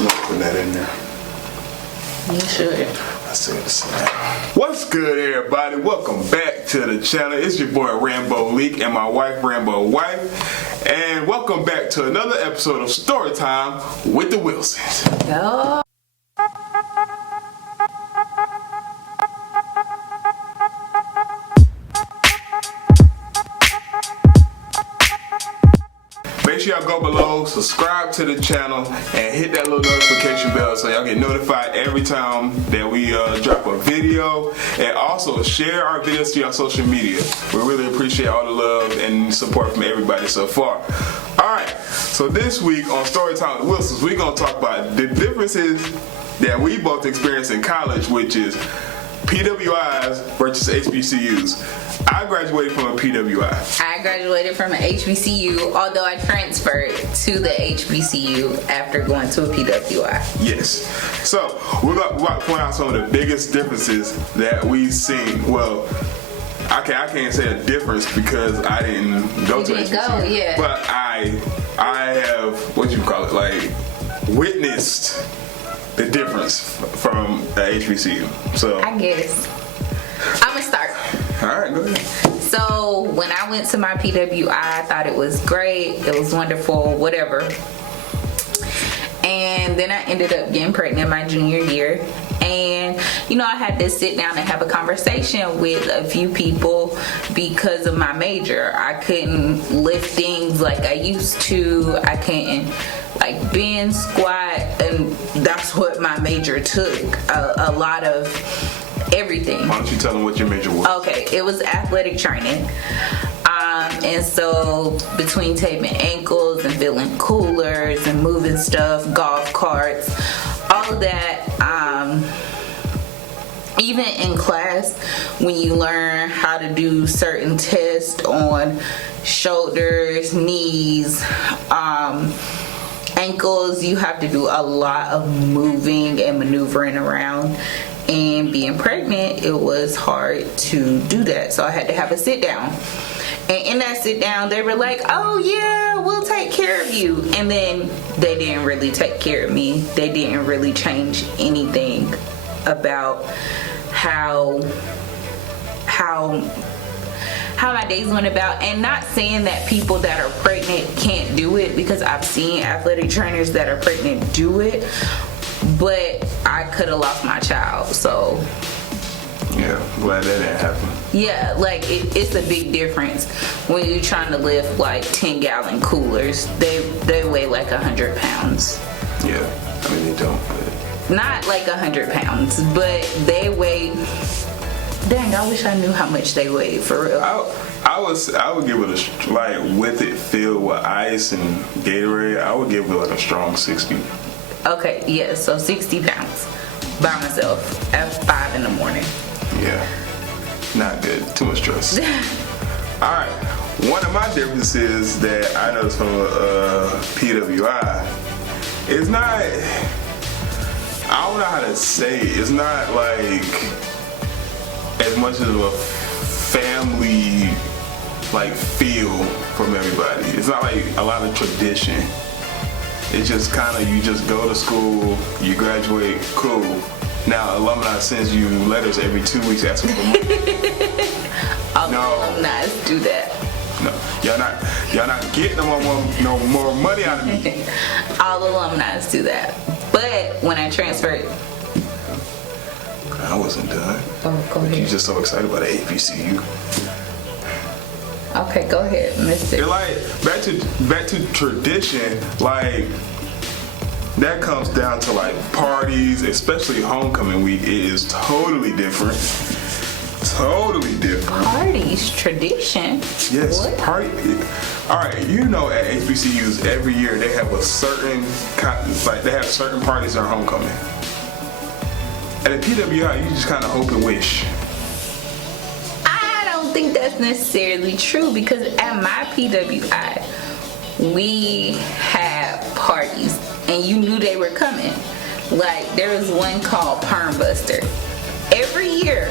I'm not putting that in there. You should. I said the same. What's good, everybody? Welcome back to the channel. It's your boy Rambo Leak and my wife Rambo Wife, and welcome back to another episode of Storytime with the Wilsons. Yo. Make sure y'all go below, subscribe to the channel, and hit that little notification bell so y'all get notified every time that we drop a video. And also share our videos to your social media. We really appreciate all the love and support from everybody so far. Alright, so this week on Storytime with the Wilsons, we're going to talk about the differences that we both experienced in college, which is PWI'S versus HBCU'S. I graduated from a PWI. I graduated from an HBCU, although I transferred to the HBCU after going to a PWI. Yes. So we're going to point out some of the biggest differences that we've seen. Well, I can't say a difference because I didn't go to HBCU. Yeah. But I have, what you call it, like witnessed the difference from the HBCU. So I guess. I'm going to start. Alright, go ahead. So when I went to my PWI, I thought it was great. It was wonderful, whatever. And then I ended up getting pregnant my junior year. And, you know, I had to sit down and have a conversation with a few people because of my major. I couldn't lift things like I used to. I couldn't, like, bend, squat. And that's what my major took. A lot of everything. Why don't you tell them what your major was? Okay, it was athletic training. And so between taping ankles and filling coolers and moving stuff, golf carts, all of that, even in class, when you learn how to do certain tests on shoulders, knees, ankles, you have to do a lot of moving and maneuvering around. And being pregnant, it was hard to do that. So I had to have a sit down. And in that sit down, they were like, oh yeah, we'll take care of you. And then they didn't really take care of me. They didn't really change anything about how my days went about. And not saying that people that are pregnant can't do it, because I've seen athletic trainers that are pregnant do it. But I could have lost my child, so. Yeah, glad that didn't happen. Yeah, like it's a big difference when you're trying to lift like 10-gallon coolers. They weigh like 100 pounds. Yeah, I mean they don't. But not like 100 pounds, but they weigh. Dang, I wish I knew how much they weighed for real. I would give it a, like, with it filled with ice and Gatorade, I would give it like a strong 60. Okay, yeah, so 60 pounds by myself at 5 in the morning. Yeah, not good. Too much stress. Alright, one of my differences that I noticed from PWI is not, I don't know how to say it. It's not like as much of a family like feel from everybody. It's not like a lot of tradition. It's just kind of, you just go to school, you graduate, cool. Now alumni sends you letters every 2 weeks asking for money. All alumni do that. No, y'all not getting no more money out of me. All alumni do that. But when I transferred, I wasn't done. Oh, go ahead. You're just so excited about the HBCU. Okay, go ahead, mister. They're like, back to tradition, like, that comes down to like parties, especially homecoming week. It is totally different. Totally different. Parties, tradition. Yes, what? party. All right, you know, at HBCUs every year they have a certain they have certain parties at homecoming. At a PWI, you just kind of hope and wish. I don't think that's necessarily true, because at my PWI, we had parties and you knew they were coming. Like, there was one called Perm Buster. Every year,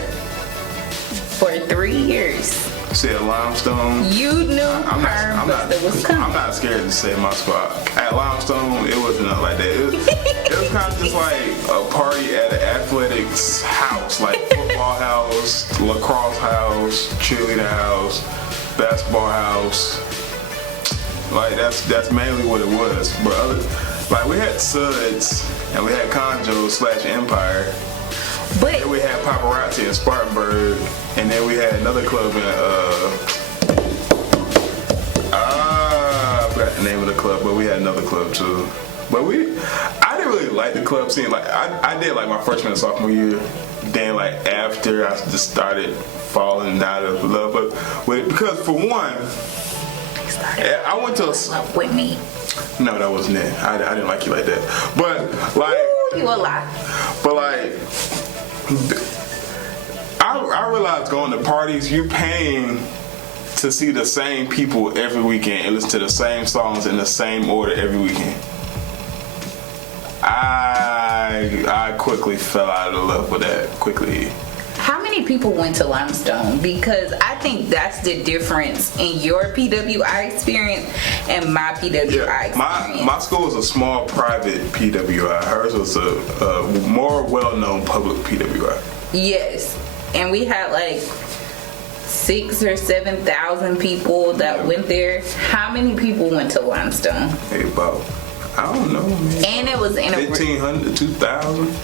for 3 years, Said Limestone. You knew I'm not scared to say my spot. At Limestone, it wasn't nothing like that. It was kind of just like a party at an athletics house, like football house, lacrosse house, cheerleader house, basketball house. Like that's mainly what it was. But we had Suds and we had Conjo/Empire. But then we had Paparazzi in Spartanburg, and then we had another club in I forgot the name of the club, but we had another club too. But I didn't really like the club scene. Like I did like my freshman and sophomore year. Then like after I just started falling out of love, because for one, I went to love with me. No, that wasn't it. I didn't like you like that. But like, you a lie. But like, I realized going to parties, you're paying to see the same people every weekend and listen to the same songs in the same order every weekend. I quickly fell out of love with that quickly. How many people went to Limestone? Because I think that's the difference in your PWI experience and my PWI experience. My school was a small private PWI. Hers was a more well-known public PWI. Yes, and we had like 6,000 or 7,000 people that went there. How many people went to Limestone? Hey, about, I don't know, man. And it was in 1,500, 2,000.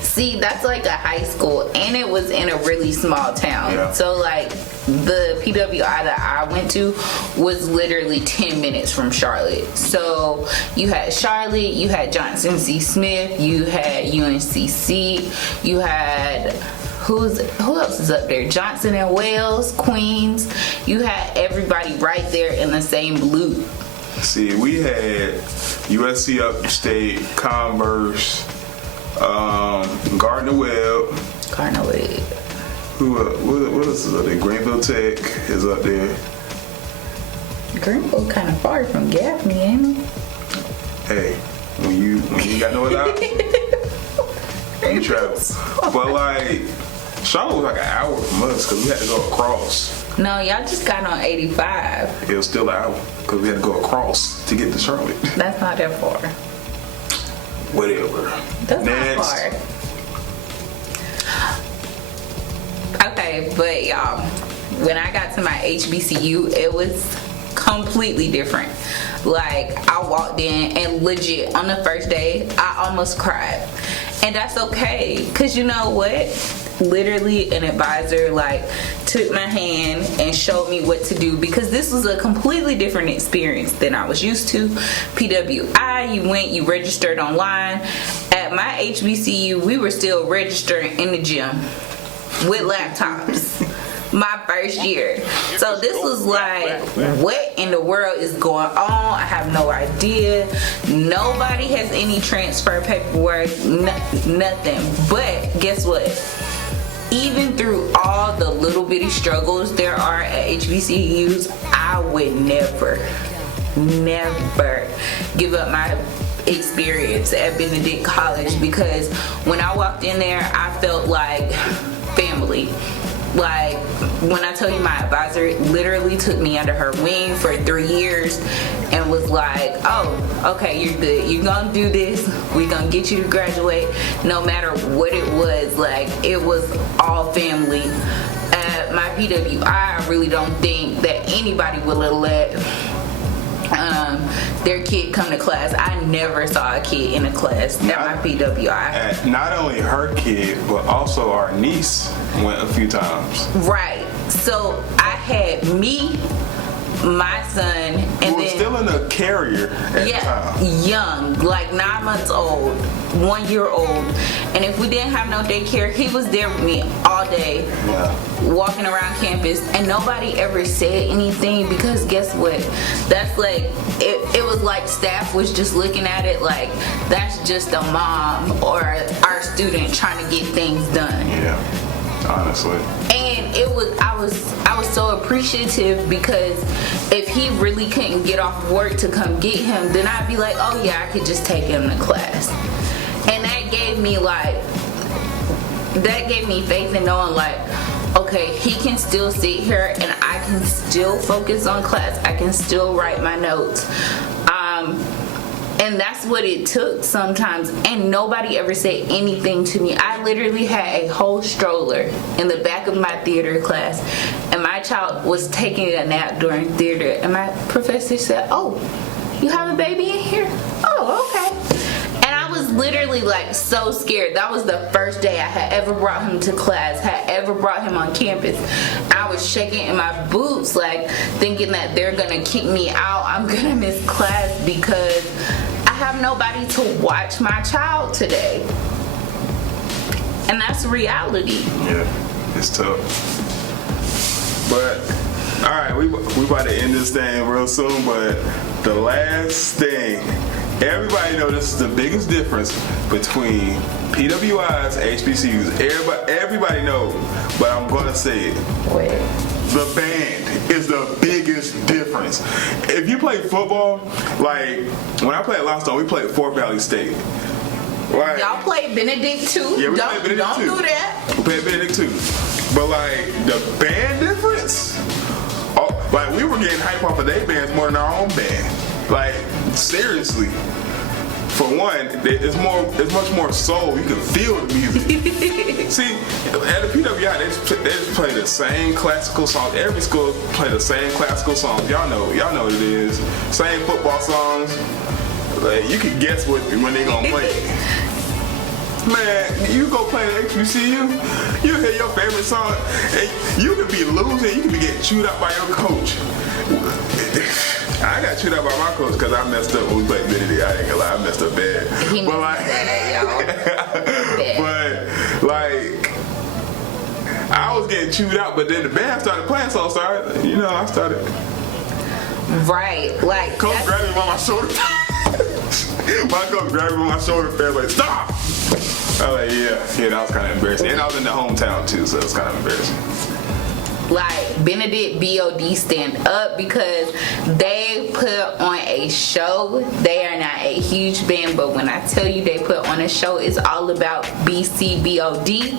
See, that's like a high school, and it was in a really small town. Yeah. So like the PWI that I went to was literally 10 minutes from Charlotte. So you had Charlotte, you had Johnson C. Smith, you had UNCC, you had who else is up there? Johnson and Wales, Queens. You had everybody right there in the same loop. See, we had USC Upstate, Converse, Gardner Webb. What else is up there? Greenville Tech is up there. Greenville kind of far from Gaffney, ain't it? Hey, when you got nowhere out, you travel. But like, Charlotte was like an hour from us because we had to go across. No, y'all just got on 85. It was still an hour because we had to go across to get to Charlotte. That's not that far. Whatever. That's not far. Okay, but y'all, when I got to my HBCU, it was completely different. Like, I walked in and legit on the first day, I almost cried. And that's okay, because you know what? Literally an advisor like took my hand and showed me what to do, because this was a completely different experience than I was used to. PWI, you registered online. At my HBCU, we were still registering in the gym with laptops. My first year. So this was like, what in the world is going on? I have no idea. Nobody has any transfer paperwork, nothing. But guess what? Even through all the little bitty struggles there are at HBCUs, I would never give up my experience at Benedict College, because when I walked in there, I felt like family. Like, when I tell you, my advisor literally took me under her wing for 3 years and was like, oh, okay, you're good. You're gonna do this. We're gonna get you to graduate. No matter what it was, like, it was all family. At my PWI, I really don't think that anybody would have let their kid come to class. I never saw a kid in a class at my PWI. Not only her kid, but also our niece went a few times. Right. So I had me, my son, and then still in a carrier at the time. Young, like 9 months old, 1 year old. And if we didn't have no daycare, he was there with me all day, walking around campus, and nobody ever said anything, because guess what? That's like, it was like staff was just looking at it like, that's just a mom or our student trying to get things done. Yeah. Honestly. And I was so appreciative, because if he really couldn't get off work to come get him, then I'd be like, oh yeah, I could just take him to class. And that gave me faith in knowing like, okay, he can still sit here and I can still focus on class. I can still write my notes. And that's what it took sometimes. And nobody ever said anything to me. I literally had a whole stroller in the back of my theater class. And my child was taking a nap during theater. And my professor said, "Oh, you have a baby in here? Oh, okay." And I was literally like so scared. That was the first day I had ever brought him to class, had ever brought him on campus. I was shaking in my boots, like thinking that they're gonna kick me out. I'm gonna miss class because I have nobody to watch my child today. And that's reality. Yeah, it's tough. But all right, we about to end this thing real soon. But the last thing, everybody know this is the biggest difference between PWI'S, HBCU'S. Everybody knows, but I'm gonna say it. Wait. The band is the biggest difference. If you play football, like when I played at Limestone, we played Fort Valley State. Like, Y'all played Benedict too? Yeah, we played Benedict don't too. do that. We played Benedict too. But like the band difference, like we were getting hype off of their bands more than our own band. Like seriously. For one, it's much more soul. You can feel the music. See, at the PWI, they just play the same classical songs. Every school play the same classical songs. Y'all know what it is. Same football songs. Like, you can guess when they gonna play it. Man, you go play at HBCU, you hear your favorite song, and you could be losing, you could be getting chewed up by your coach. I got chewed up by my coach because I messed up when we played Benedict. I ain't gonna lie, I messed up bad. But like, I was getting chewed out, but then the band started playing, so I started. Right, like. Coach grabbed me by my shoulder. My coach grabbed me by my shoulder, fed like, "Stop!" I was like, yeah, that was kind of embarrassing. And I was in the hometown too, so it was kind of embarrassing. Like Benedict BOD stand up because they put on a show. They are not a huge band, but when I tell you they put on a show, it's all about BCBOD.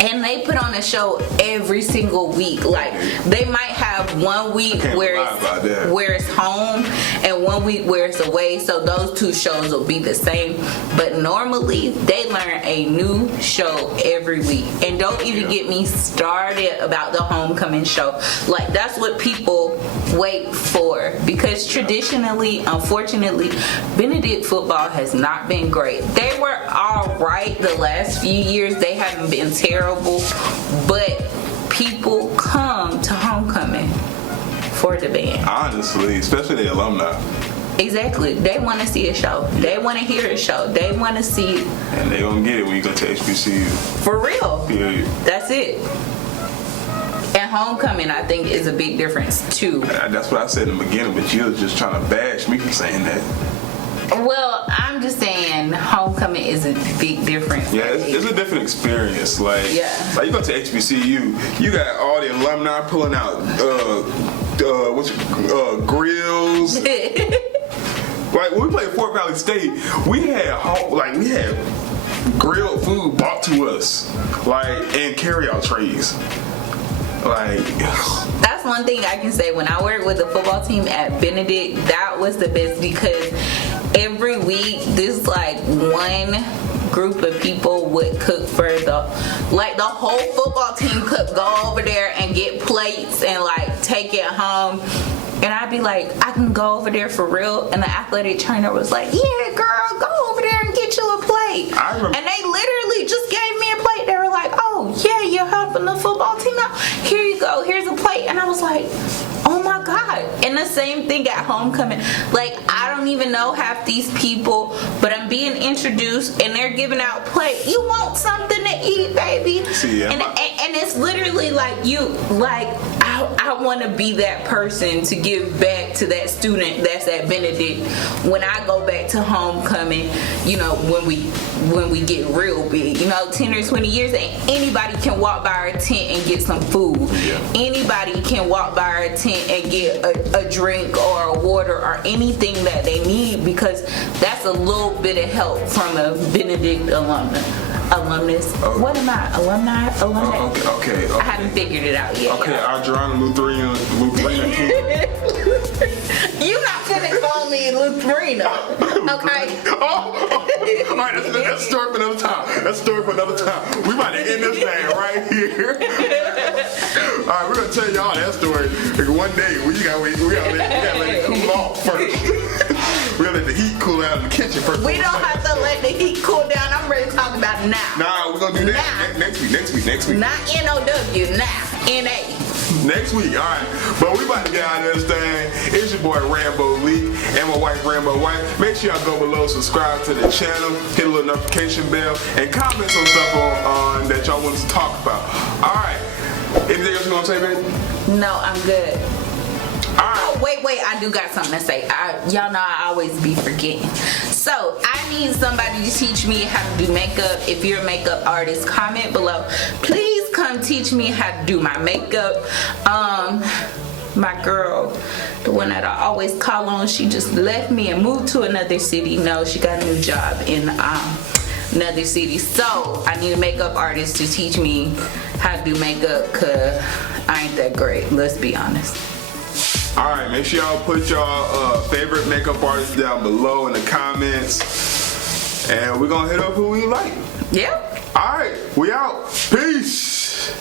And they put on a show every single week. Like they might have 1 week where it's home and 1 week where it's away. So those two shows will be the same. But normally they learn a new show every week. And don't even get me started about the homecoming show. Like that's what people wait for. Because traditionally, unfortunately, Benedict football has not been great. They were alright the last few years. They haven't been terrible. But people come to homecoming for the band. Honestly, especially the alumni. Exactly. They want to see a show. They want to hear a show. They want to see it. And they gonna get it when you go to HBCU. For real. Period. That's it. And homecoming, I think, is a big difference too. That's what I said in the beginning, but you was just trying to bash me for saying that. Well, I'm just saying homecoming is a big difference. Yeah, it's a different experience. Like you go to HBCU, you got all the alumni pulling out grills. Like when we played Fort Valley State, we had grilled food brought to us, like in carryout trays. Like that's one thing I can say. When I worked with the football team at Benedict, that was the best because every week this like one group of people would cook for the whole football team could go over there and get plates and like take it home. And I'd be like, I can go over there for real. And the athletic trainer was like, yeah, girl, go over there and get you a plate. And they literally just gave me a plate. They were like, oh, yeah, you're helping the football team out. Here you go. Here's a plate. And I was like, oh, my God. And the same thing at homecoming. Like, I don't even know half these people, but I'm being introduced, and they're giving out plates. You want something to eat, baby? See, yeah, and it's literally like I want to be that person to give back to that student that's at Benedict when I go back to homecoming, you know, when we get real big, you know, 10 or 20 years, and anybody can walk by our tent and get some food. Yeah. Anybody can walk by our tent and get a drink or a water or anything that they need, because that's a little bit of help from a Benedict alumna. Alumnus. What am I? Alumni? Okay. I haven't figured it out yet. Okay, Adriana Lutherina King. You not finna call me Lutherina, okay? All right, that's a story for another time. That's a story for another time. We about to end this thing right here. All right, we're gonna tell y'all that story. Like one day, we gotta let it cool off first. We gotta let the heat cool out in the kitchen first. We don't have to let the heat cool down. I'm ready to talk about it now. Nah, we're gonna do that next week. Not N-O-W, now. N-A. Next week, all right. But we about to get out of this thing. It's your boy Rambo Lee and my wife Rambo White. Make sure y'all go below, subscribe to the channel, hit a little notification bell, and comment some stuff on that y'all want us to talk about. All right. Anything else you want to say, baby? No, I'm good. All right. Oh, wait, I do got something to say. Y'all know I always be forgetting. So, I need somebody to teach me how to do makeup. If you're a makeup artist, comment below. Please come teach me how to do my makeup. My girl, the one that I always call on, she just left me and moved to another city. No, she got a new job in another city. So, I need a makeup artist to teach me how to do makeup, because I ain't that great. Let's be honest. Alright, make sure y'all put y'all favorite makeup artists down below in the comments. And we're gonna hit up who we like. Yep. Alright, we out. Peace.